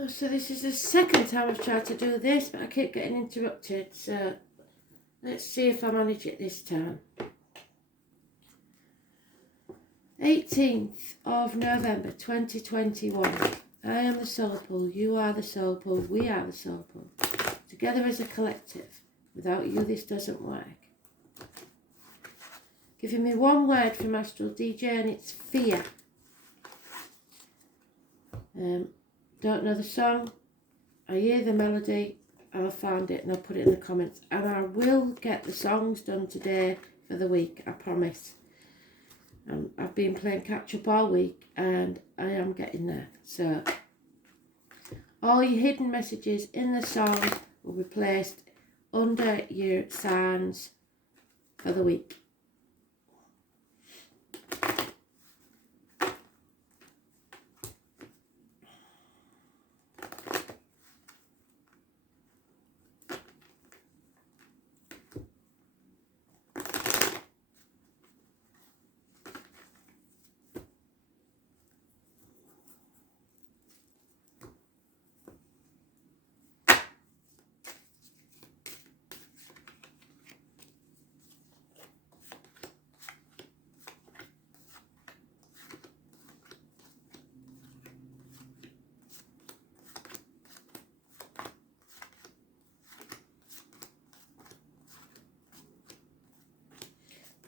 Oh, so this is the second time I've tried to do this, but I keep getting interrupted, so let's see if I manage it this time. 18th of November 2021. I am the soul pool, you are the soul pool, we are the soul pool. Together as a collective. Without you this doesn't work. Giving me one word from Astral DJ and it's fear. Don't know the song. I hear the melody. I'll find it and I'll put it in the comments. And I will get the songs done today for the week, I promise. I've been playing catch up all week and I am getting there. So all your hidden messages in the song will be placed under your signs for the week.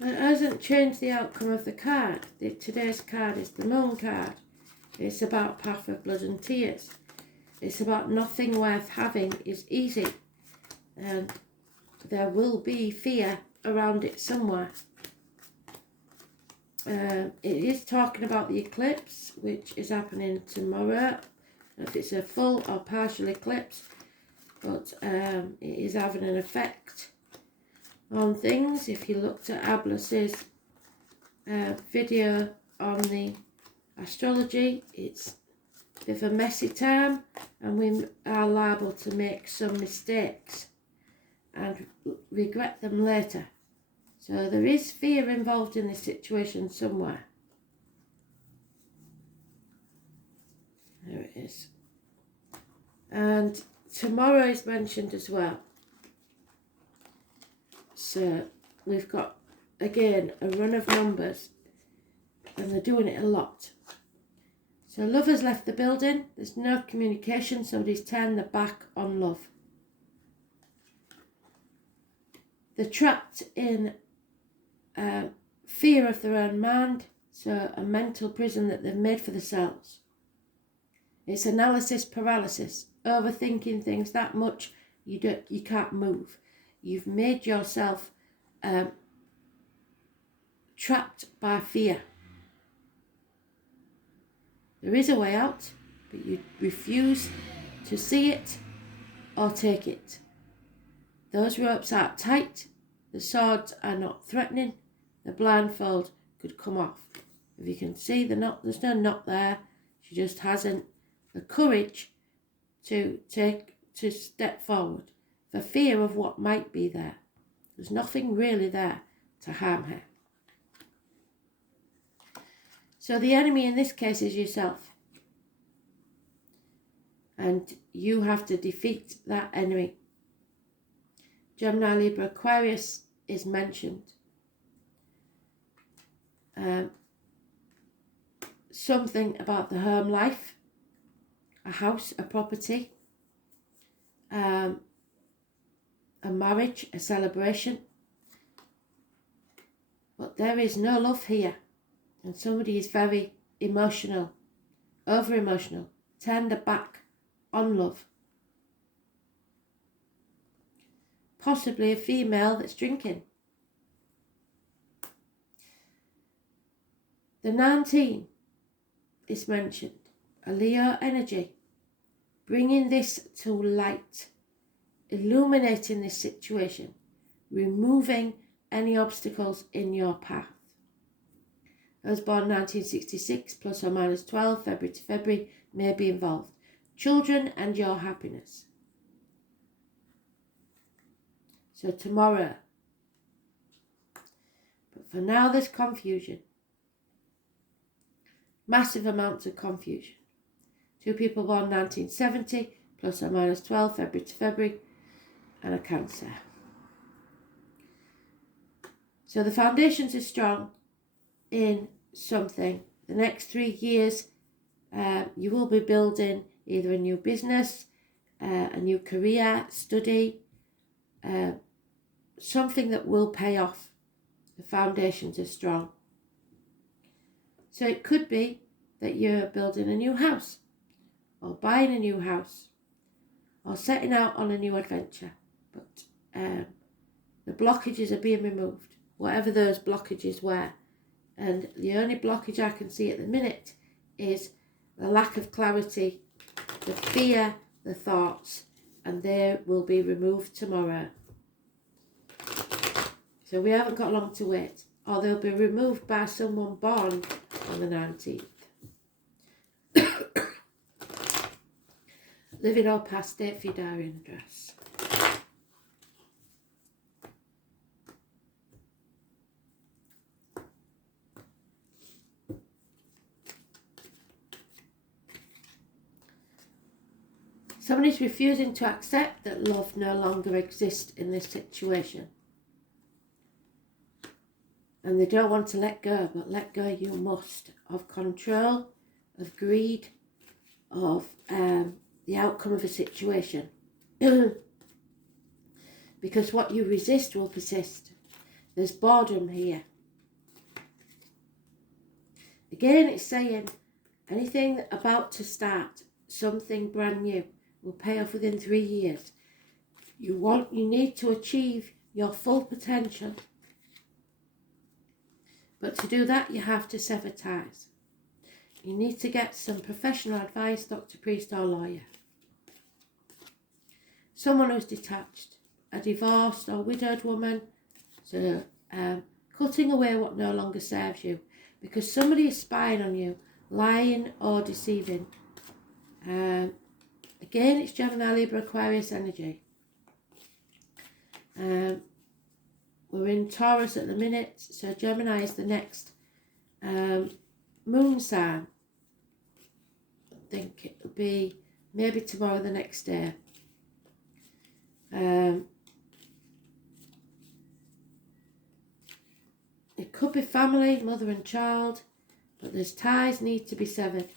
It hasn't changed the outcome of the card. Today's card is the Moon card. It's about path of blood and tears. It's about nothing worth having is easy. And there will be fear around it somewhere. It is talking about the eclipse, which is happening tomorrow. If it's a full or partial eclipse. But it is having an effect on things. If you looked at Ablas's video on the astrology, it's a bit of a messy time and we are liable to make some mistakes and regret them later. So there is fear involved in this situation somewhere. There it is. And tomorrow is mentioned as well. So we've got, again, a run of numbers and they're doing it a lot. So love has left the building. There's no communication. Somebody's turned their back on love. They're trapped in fear of their own mind. So a mental prison that they've made for themselves. It's analysis paralysis. Overthinking things that much you can't move. You've made yourself trapped by fear. There is a way out, but you refuse to see it or take it. Those ropes are tight, the swords are not threatening, the blindfold could come off. If you can see the knot, there's no knot there, she just hasn't the courage to step forward. For fear of what might be there. There's nothing really there to harm her. So the enemy in this case is yourself. And you have to defeat that enemy. Gemini Libra Aquarius is mentioned. Something about the home life. A house, a property. A marriage, a celebration. But there is no love here. And somebody is very emotional, over emotional, turned their back on love. Possibly a female that's drinking. The 19 is mentioned. A Leo energy. Bringing this to light. Illuminating this situation, removing any obstacles in your path. Those born 1966 plus or minus 12, February to February, may be involved. Children and your happiness. So tomorrow. But for now there's confusion. Massive amounts of confusion. Two people born 1970, plus or minus 12, February to February, and a Cancer. So the foundations are strong in something. The next 3 years, you will be building either a new business, a new career, study, something that will pay off. The foundations are strong. So it could be that you're building a new house, or buying a new house, or setting out on a new adventure. But the blockages are being removed, whatever those blockages were. And the only blockage I can see at the minute is the lack of clarity, the fear, the thoughts, and they will be removed tomorrow. So we haven't got long to wait, or they'll be removed by someone born on the 19th. Living or past date for your diary and address. Somebody's refusing to accept that love no longer exists in this situation. And they don't want to let go, but let go you must, of control, of greed, of the outcome of a situation. Because what you resist will persist. There's boredom here. Again, it's saying anything about to start, something brand new, will pay off within 3 years. You need to achieve your full potential. But to do that, you have to sever ties. You need to get some professional advice, doctor, priest, or lawyer. Someone who's detached, a divorced or widowed woman, so cutting away what no longer serves you, because somebody is spying on you, lying or deceiving. Again, it's Gemini, Libra, Aquarius energy. We're in Taurus at the minute, so Gemini is the next moon sign. I think it'll be maybe tomorrow, the next day. It could be family, mother and child, but there's ties need to be severed.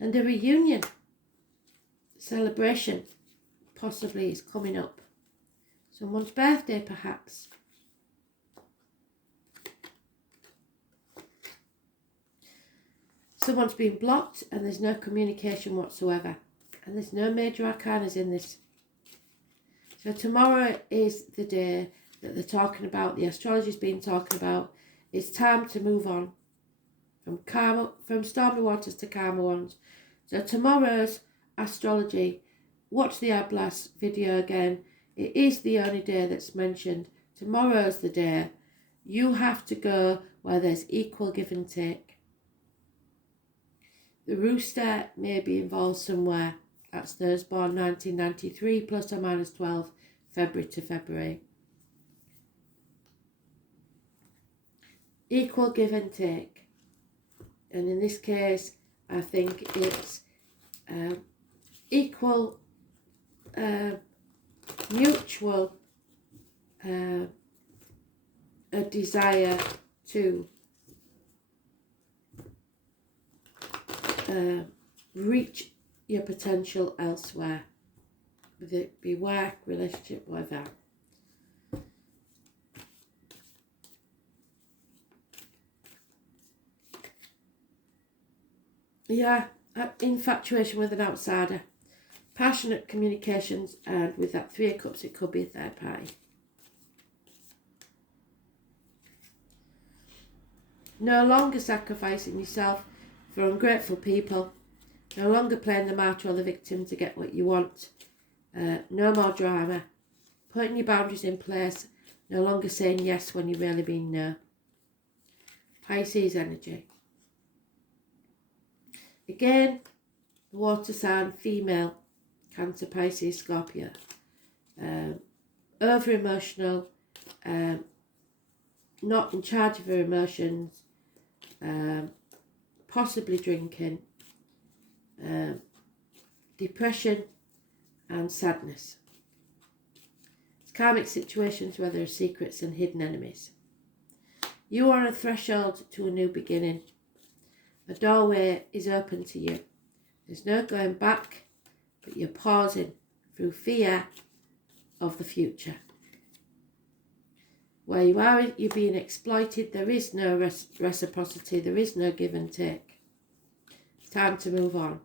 And a reunion, celebration, possibly is coming up. Someone's birthday, perhaps. Someone's been blocked and there's no communication whatsoever. And there's no major arcanas in this. So tomorrow is the day that they're talking about, the astrology's been talking about. It's time to move on from stormy waters to calmer ones. So tomorrow's astrology, watch the Ablas video again. It is the only day that's mentioned. Tomorrow's the day. You have to go where there's equal give and take. The rooster may be involved somewhere. That's those born 1993 plus or minus 12, February to February. Equal give and take. And in this case, I think it's equal, mutual, a desire to reach your potential elsewhere, whether it be work, relationship, whatever. Yeah, infatuation with an outsider, passionate communications, and with that 3 of Cups, it could be a third party. No longer sacrificing yourself for ungrateful people. No longer playing the martyr or the victim to get what you want. No more drama. Putting your boundaries in place. No longer saying yes when you really mean no. Pisces energy. Again, the water sign, female, Cancer, Pisces, Scorpio. Over emotional, not in charge of her emotions, possibly drinking, depression and sadness. It's karmic situations where there are secrets and hidden enemies. You are on a threshold to a new beginning. A doorway is open to you. There's no going back, but you're pausing through fear of the future. Where you are, you're being exploited. There is no reciprocity. There is no give and take. It's time to move on.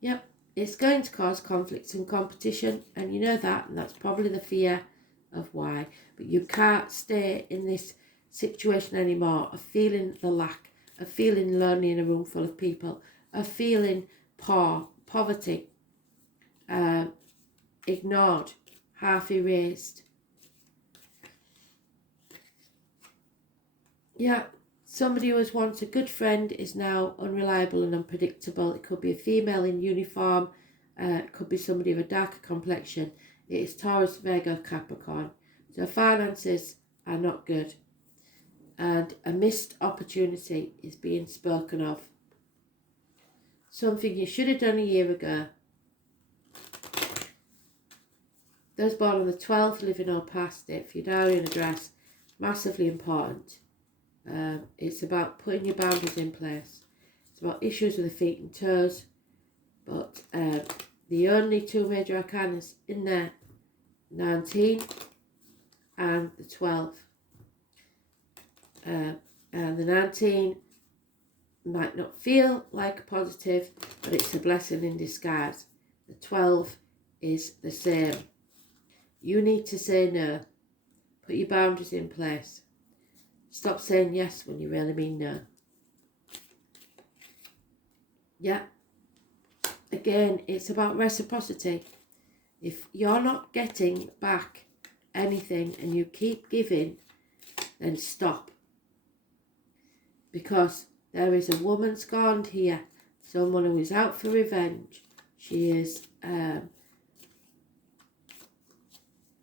Yep, it's going to cause conflicts and competition, and you know that, and that's probably the fear of why. But you can't stay in this situation anymore of feeling the lack, of feeling lonely in a room full of people, of feeling poverty, ignored, half erased. Yeah, somebody who was once a good friend is now unreliable and unpredictable. It could be a female in uniform, it could be somebody of a darker complexion. It is Taurus, Virgo, Capricorn. So finances are not good. And a missed opportunity is being spoken of. Something you should have done a year ago. Those born on the 12th, living or past it, for your diary and address, massively important. It's about putting your boundaries in place. It's about issues with the feet and toes. But the only two major arcana in there, 19 and the 12. And the 19 might not feel like a positive, but it's a blessing in disguise. The 12 is the same. You need to say no. Put your boundaries in place. Stop saying yes when you really mean no. Yeah. Again, it's about reciprocity. If you're not getting back anything and you keep giving, then stop. Because there is a woman scorned here. Someone who is out for revenge. She is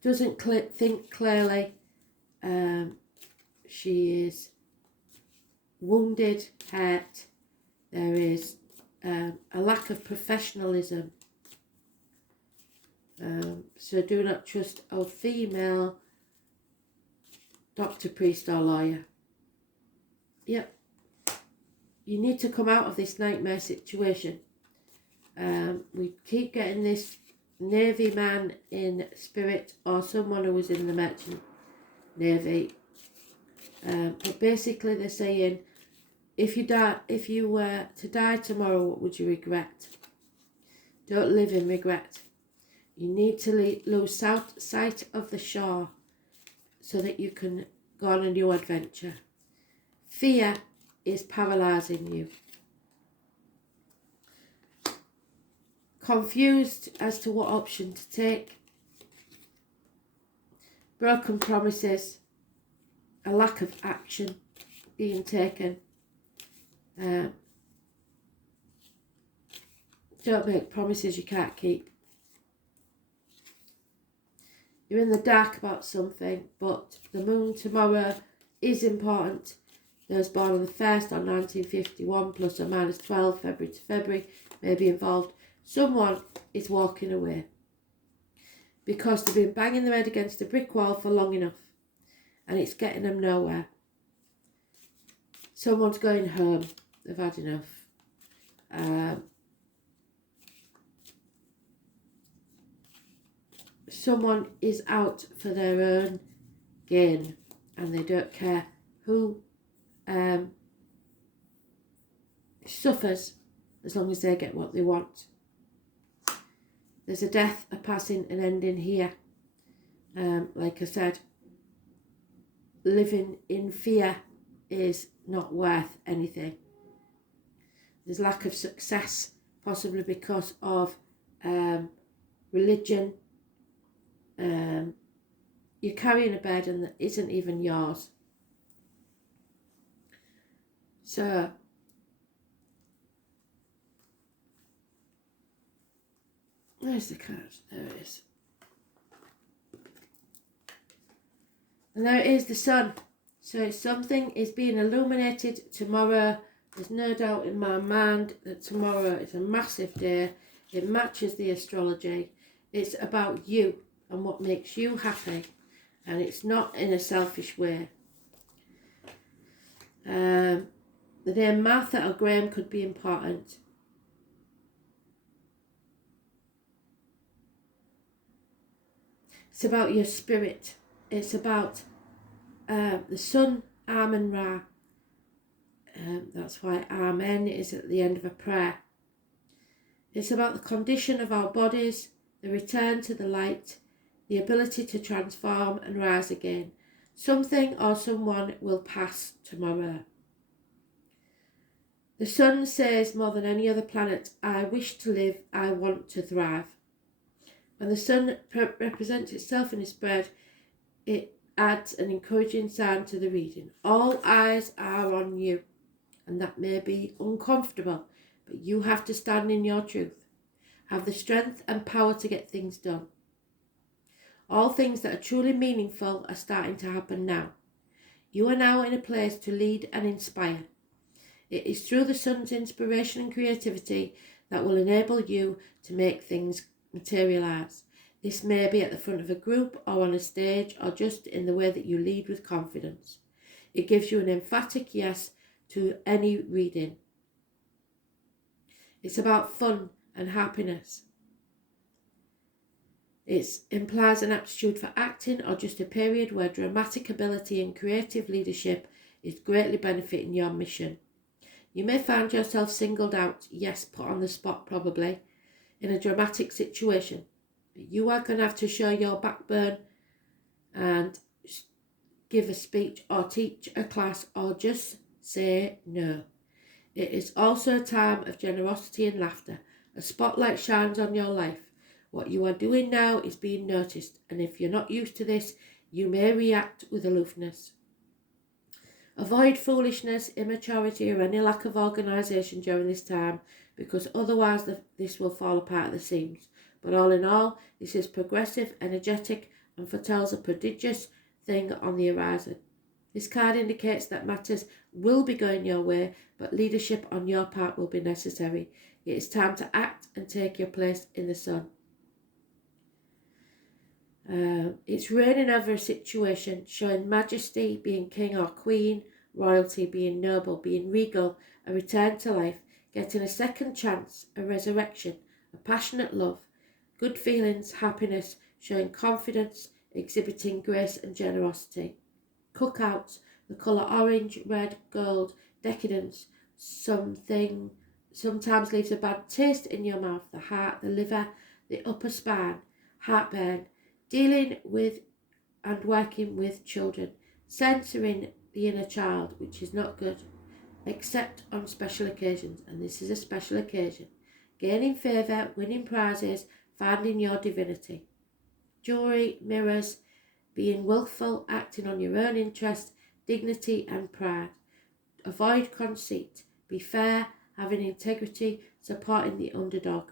doesn't think clearly. She is wounded, hurt. There is a lack of professionalism. So do not trust a female doctor, priest or lawyer. Yep. You need to come out of this nightmare situation. We keep getting this Navy man in spirit or someone who was in the merchant Navy. But basically they're saying, if you were to die tomorrow, what would you regret? Don't live in regret. You need to lose sight of the shore so that you can go on a new adventure. Fear is paralysing you. Confused as to what option to take. Broken promises. A lack of action being taken. Don't make promises you can't keep. You're in the dark about something, but the moon tomorrow is important. Those born on the 1st or 1951 plus or minus 12 February to February may be involved. Someone is walking away because they've been banging their head against a brick wall for long enough and it's getting them nowhere. Someone's going home. They've had enough. Someone is out for their own gain and they don't care who suffers as long as they get what they want. There's a death, a passing, an ending here. Like I said, living in fear is not worth anything. There's lack of success, possibly because of religion. You're carrying a burden that isn't even yours. So, where's the card? There it is. And there it is, the sun. So something is being illuminated tomorrow. There's no doubt in my mind that tomorrow is a massive day. It matches the astrology. It's about you and what makes you happy. And it's not in a selfish way. The name Martha or Graham could be important. It's about your spirit. It's about the sun, Amen Ra. That's why Amen is at the end of a prayer. It's about the condition of our bodies, the return to the light, the ability to transform and rise again. Something or someone will pass tomorrow. The sun says more than any other planet, I wish to live, I want to thrive. When the sun represents itself in a spread, it adds an encouraging sound to the reading. All eyes are on you, and that may be uncomfortable, but you have to stand in your truth. Have the strength and power to get things done. All things that are truly meaningful are starting to happen now. You are now in a place to lead and inspire. It is through the sun's inspiration and creativity that will enable you to make things materialise. This may be at the front of a group or on a stage or just in the way that you lead with confidence. It gives you an emphatic yes to any reading. It's about fun and happiness. It implies an aptitude for acting or just a period where dramatic ability and creative leadership is greatly benefiting your mission. You may find yourself singled out, yes, put on the spot probably, in a dramatic situation. You are going to have to show your backbone and give a speech or teach a class or just say no. It is also a time of generosity and laughter. A spotlight shines on your life. What you are doing now is being noticed, and if you're not used to this, you may react with aloofness. Avoid foolishness, immaturity, or any lack of organisation during this time, because otherwise this will fall apart at the seams. But all in all, this is progressive, energetic, and foretells a prodigious thing on the horizon. This card indicates that matters will be going your way, but leadership on your part will be necessary. It is time to act and take your place in the sun. It's reigning over a situation, showing majesty, being king or queen, royalty, being noble, being regal, a return to life, getting a second chance, a resurrection, a passionate love, good feelings, happiness, showing confidence, exhibiting grace and generosity. Cookouts, the colour orange, red, gold, decadence, something sometimes leaves a bad taste in your mouth, the heart, the liver, the upper spine, heartburn, dealing with and working with children, censoring the inner child, which is not good, except on special occasions, and this is a special occasion. Gaining favour, winning prizes, finding your divinity. Jewellery, mirrors, being willful, acting on your own interest, dignity and pride. Avoid conceit. Be fair, having integrity, supporting the underdog.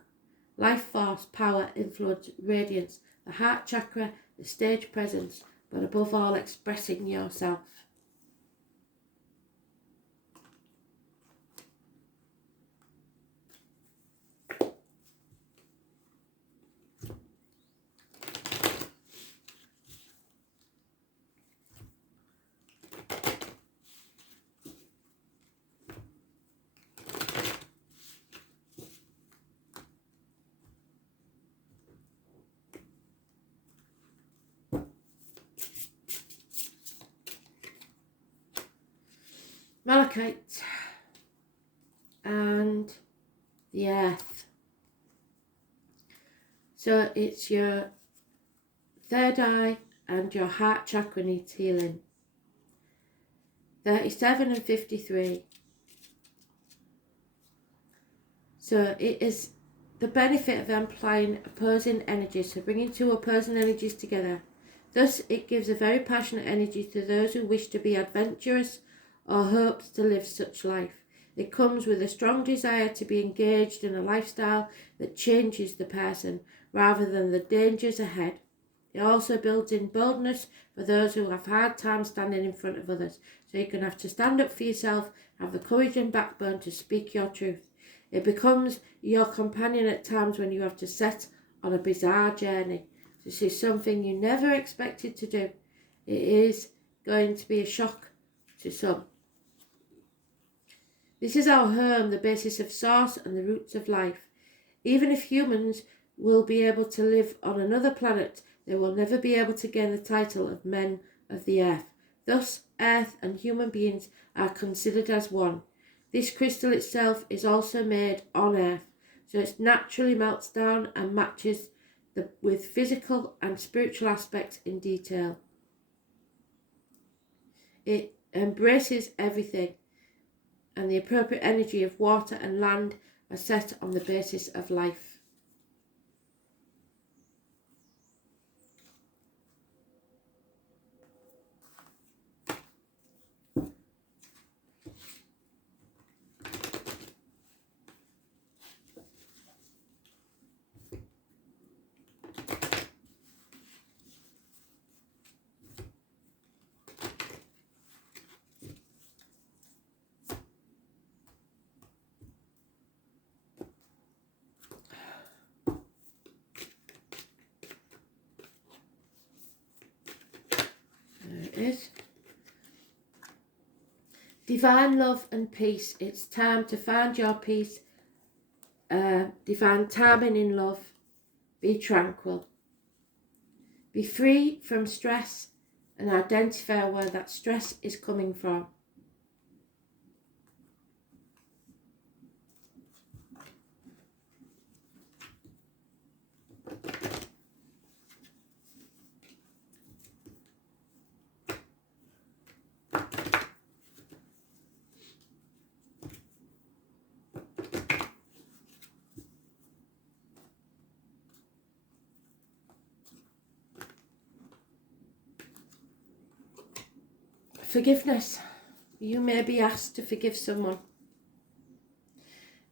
Life force, power, influence, radiance, the heart chakra, the stage presence, but above all expressing yourself. Malachite and the earth. So it's your third eye and your heart chakra needs healing. 37 and 53. So it is the benefit of applying opposing energies, so bringing two opposing energies together. Thus it gives a very passionate energy to those who wish to be adventurous or hopes to live such life. It comes with a strong desire to be engaged in a lifestyle that changes the person rather than the dangers ahead. It also builds in boldness for those who have hard time standing in front of others. So you're going to have to stand up for yourself, have the courage and backbone to speak your truth. It becomes your companion at times when you have to set on a bizarre journey. This is something you never expected to do. It is going to be a shock to some. This is our home, the basis of source and the roots of life. Even if humans will be able to live on another planet, they will never be able to gain the title of men of the earth. Thus, earth and human beings are considered as one. This crystal itself is also made on earth, so it naturally melts down and matches with physical and spiritual aspects in detail. It embraces everything, and the appropriate energy of water and land are set on the basis of life. Is divine love and peace. It's time to find your peace, divine timing in love. Be tranquil, be free from stress, and identify where that stress is coming from. Forgiveness. You may be asked to forgive someone.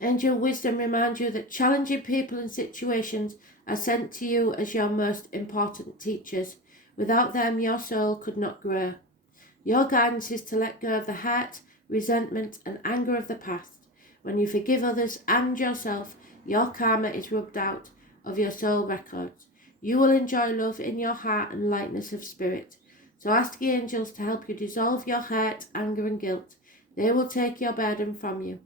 Angel wisdom reminds you that challenging people and situations are sent to you as your most important teachers. Without them, your soul could not grow. Your guidance is to let go of the hurt, resentment, and anger of the past. When you forgive others and yourself, your karma is rubbed out of your soul records. You will enjoy love in your heart and lightness of spirit. So ask the angels to help you dissolve your hurt, anger, and guilt. They will take your burden from you.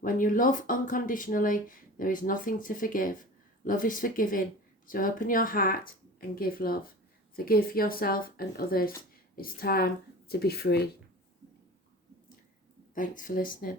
When you love unconditionally, there is nothing to forgive. Love is forgiving, so open your heart and give love. Forgive yourself and others. It's time to be free. Thanks for listening.